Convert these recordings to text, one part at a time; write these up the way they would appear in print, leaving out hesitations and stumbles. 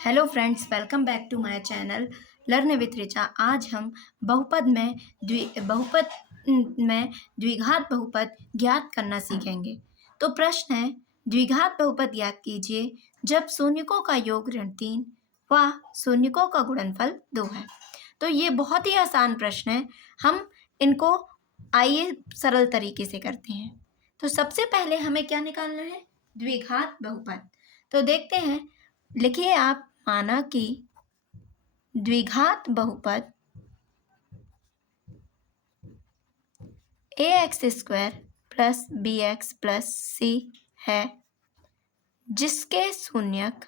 Hello friends, welcome back to my channel learn with Richa. आज हम बहुपद में द्विघात बहुपद ज्ञात करना सीखेंगे। तो प्रश्न है, द्विघात बहुपद ज्ञात कीजिए जब शून्यकों का योग ऋण 3 व शून्यकों का गुणनफल 2 है। तो ये बहुत ही आसान प्रश्न है। हम इनको आइए सरल तरीके से करते हैं। तो सबसे पहले हमें क्या निकालना है? द्विघात बहुपद। तो देखते हैं, लिखिए आप, माना कि द्विघात बहुपद ax² plus bx plus c है जिसके शून्यक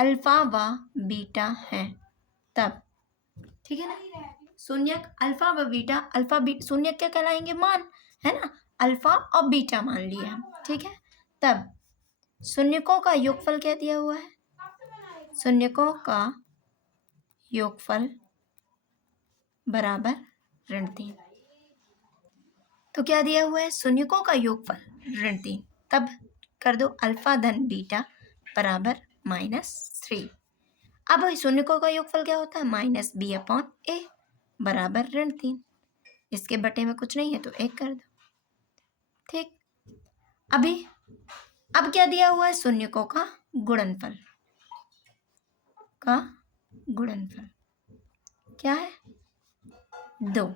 अल्फा व बीटा हैं। तब ठीक है ना, शून्यक अल्फा व बीटा, शून्यक क्या कहलाएंगे? मान, है ना। अल्फा और बीटा मान लिया हम, ठीक है। तब शून्यकों का योगफल क्या दिया हुआ है? शून्यकों का योगफल बराबर ऋण 3। तो क्या दिया हुआ है? शून्यकों का योगफल ऋण 3। तब कर दो अल्फा धन बीटा बराबर -3। अब शून्यकों का योगफल क्या होता है? -b/a बराबर ऋण 3। इसके बटे में कुछ नहीं है तो 1 कर दो, ठीक। अब क्या दिया हुआ है? शून्यकों का गुणनफल क्या है? 2।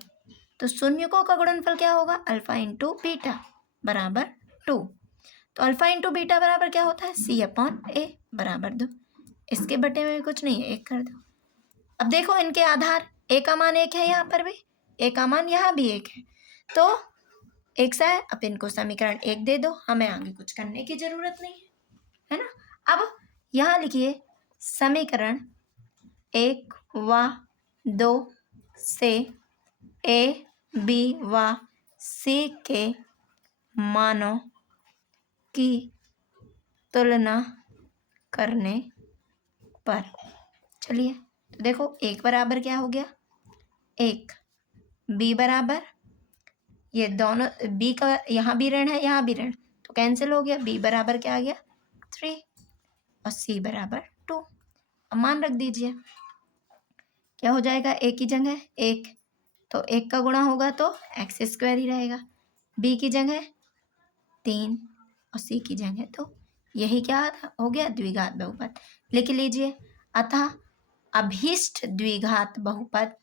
तो शून्यकों का गुणनफल क्या होगा? अल्फा इंटू बीटा बराबर 2। तो अल्फा इंटू बीटा बराबर क्या होता है? c/a बराबर 2। इसके बटे में कुछ नहीं है, 1 कर दो। अब देखो, इनके आधार a का मान 1 है, यहाँ पर भी a का मान यहाँ भी 1 है, तो 1 सा है। अब इनको समीकरण 1 दे दो, हमें आगे कुछ करने की जरूरत नहीं है ना। अब यहाँ लिखिए, समीकरण 1 व 2 से a, b व c के मानों की तुलना करने पर, चलिए तो देखो, 1 बराबर क्या हो गया? 1, b बराबर, ये दोनों b का यहाँ भी ऋण है, यहाँ भी ऋण, तो कैंसिल हो गया। b बराबर क्या आ गया? 3 और c बराबर 2। अब मान रख दीजिए, क्या हो जाएगा? a की जगह 1, तो 1 का गुणा होगा तो x² ही रहेगा। b की जगह 3 और c की जगह तो यही क्या हो गया? द्विघात बहुपद। लिख लीजिए, अतः अभीष्ट द्विघात बहुपद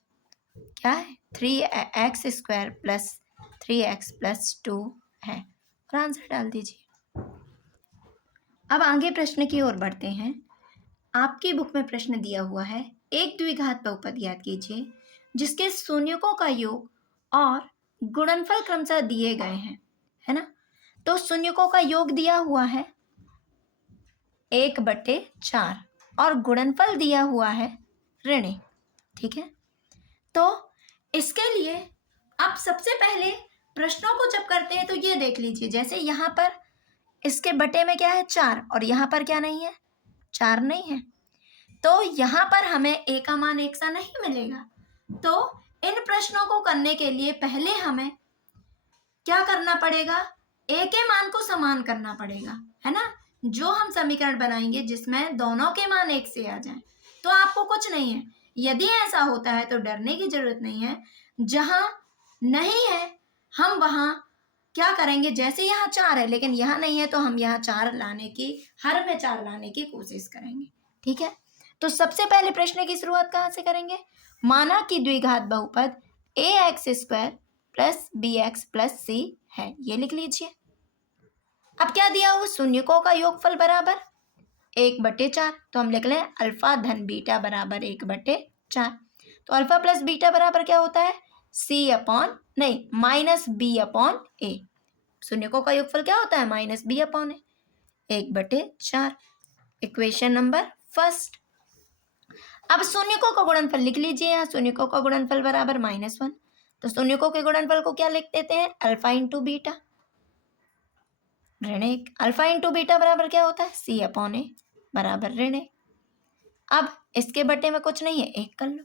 क्या है? 3x² प्लस 3x प्लस 2 है, और आंसर डाल दीजिए। अब आगे प्रश्न की ओर बढ़ते हैं। आपकी बुक में प्रश्न दिया हुआ है, एक द्विघात बहुपद याद कीजिए जिसके शून्यकों का योग और गुणनफल क्रमशः दिए गए हैं, है ना। तो शून्यकों का योग दिया हुआ है 1/4 और गुणनफल दिया हुआ है ऋण 1, ठीक है। तो इसके लिए आप सबसे पहले प्रश्नों को जब करते हैं तो ये देख लीजिए, जैसे यहाँ पर इसके बटे में क्या है? 4, और यहाँ पर क्या नहीं है? 4 नहीं है, तो यहाँ पर हमें a का मान 1 सा नहीं मिलेगा। तो इन प्रश्नों को करने के लिए पहले हमें क्या करना पड़ेगा? a के मान को समान करना पड़ेगा, है ना। जो हम समीकरण बनाएंगे जिसमें दोनों के मान 1 से आ जाए, तो आपको कुछ नहीं है। यदि ऐसा होता है तो डरने की जरूरत नहीं है। जहां नहीं है हम वहां क्या करेंगे? जैसे यहाँ 4 है लेकिन यहाँ नहीं है, तो हम यहाँ 4 लाने की, हर में 4 लाने की कोशिश करेंगे, ठीक है। तो सबसे पहले प्रश्न की शुरुआत कहाँ से करेंगे? माना कि द्विघात बहुपद ax² plus bx plus c है, ये लिख लीजिए। अब क्या दिया हुआ? शून्यकों का योगफल बराबर 1/4, तो हम लिख लें अल्फा धन बीटा बराबर 1/4। तो अल्फा प्लस बीटा बराबर क्या होता है? -b/a। शून्यकों का योगफल क्या होता है? -b/a, 1/4। Equation number first. अब शून्यकों का गुणनफल लिख लीजिए, यहाँ शून्यकों का गुणनफल बराबर -1, तो शून्यकों के गुणनफल को क्या लिख देते हैं? अल्फा इंटू बीटा ऋण 1। अल्फा इंटू बीटा बराबर क्या होता है? c/a बराबर ऋण 1। अब इसके बटे में कुछ नहीं है, 1 कर लो।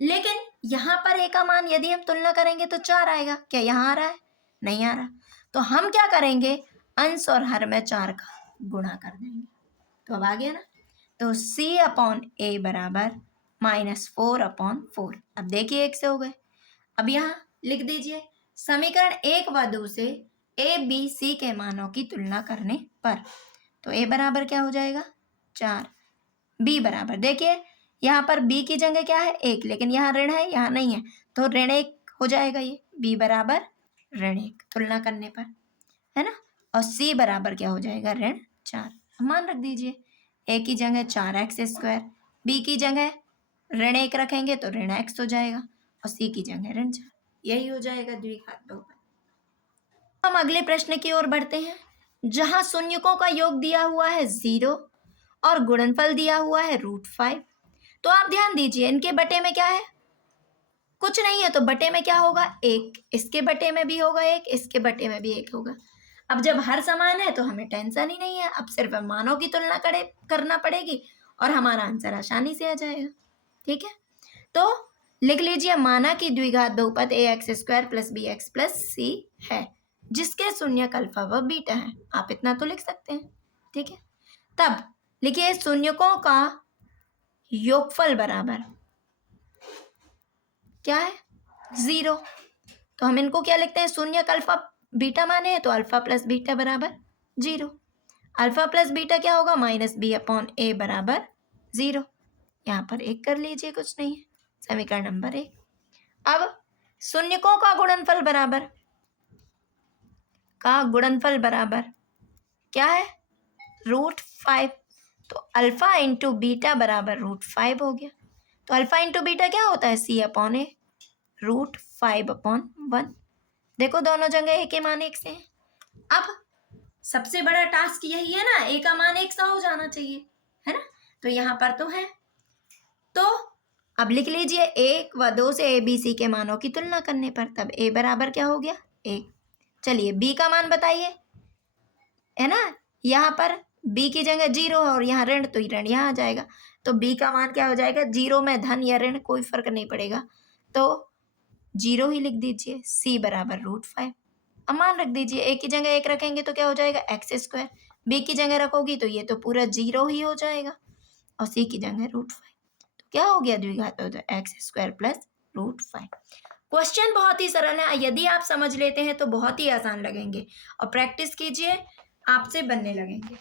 लेकिन यहाँ पर a का मान यदि हम तुलना करेंगे तो 4 आएगा। क्या यहाँ आ रहा है? नहीं आ रहा। तो हम क्या करेंगे? अंश और हर में 4 का गुणा कर देंगे, तो अब आ गया ना। तो c अपॉन a बराबर -4/4। अब देखिए 1 से हो गए। अब यहाँ लिख दीजिए समीकरण 1 व 2 से a b c के मानों की तुलना करने पर। तो a बराबर क्या हो जाएगा 4, b बराबर, देखिए यहाँ पर b की जगह क्या है 1, लेकिन यहाँ ऋण है, यहाँ नहीं है, तो ऋण 1 हो जाएगा ये, b बराबर ऋण 1 तुलना करने पर, है ना। और c बराबर क्या हो जाएगा ऋण 4। मान रख दीजिए a की जगह 4x², b की जगह ऋण 1 रखेंगे तो ऋण x हो जाएगा, और c की जगह ऋण 4। यही हो जाएगा द्विघात बहुपद। हम अगले प्रश्न की ओर बढ़ते हैं, जहां शून्यकों का योग दिया हुआ है 0 और गुणनफल दिया हुआ है √5। तो आप ध्यान दीजिए इनके बटे में क्या है, कुछ नहीं है, तो बटे में क्या होगा 1, इसके बटे में भी होगा 1, इसके बटे में भी 1 होगा। अब जब हर समान है तो हमें टेंशन ही नहीं है, अब सिर्फ मानों की तुलना करना पड़ेगी और हमारा आंसर आसानी से आ जाएगा। ठीक है, तो लिख लीजिए माना कि द्विघात बहुपद ax² + bx + c है, जिसके शून्यक अल्फा व बीटा है। आप इतना तो लिख सकते हैं। ठीक है, तब लिखिए शून्यकों का योगफल बराबर क्या है 0। तो हम इनको क्या लिखते हैं, शून्यक अल्फा बीटा माने हैं, तो अल्फा + बीटा बराबर 0। अल्फा + बीटा क्या होगा -b/a बराबर 0। यहाँ पर 1 कर लीजिए, कुछ नहीं है, समीकरण नंबर 1। अब शून्यकों का गुणनफल बराबर क्या है √5। तो अल्फा इंटू बीटा बराबर √5 हो गया। तो अल्फा इंटू बीटा क्या होता है c/a √5/1। देखो दोनों जगह a के मान 1 से हैं। अब सबसे बड़ा टास्क यही है ना, a का मान 1 सा हो जाना चाहिए, है ना। तो यहाँ पर तो है, तो अब लिख लीजिए 1 व 2 से a b c के मानों की तुलना करने पर, तब a बराबर क्या हो गया 1। चलिए b का मान बताइए, है ना। यहाँ पर b की जगह 0 और यहाँ ऋण, तो ऋण यहाँ आ जाएगा, तो b का मान क्या हो जाएगा, 0 में धन या ऋण कोई फर्क नहीं पड़ेगा, तो 0 ही लिख दीजिए, c बराबर √5। अब मान रख दीजिए a की जगह 1 रखेंगे तो क्या हो जाएगा x², b की जगह रखोगी तो ये तो पूरा 0 ही हो जाएगा, और c की जगह √5। तो क्या हो गया द्विघात x² + √5। क्वेश्चन बहुत ही सरल है, यदि आप समझ लेते हैं तो बहुत ही आसान लगेंगे, और प्रैक्टिस कीजिए आपसे बनने लगेंगे।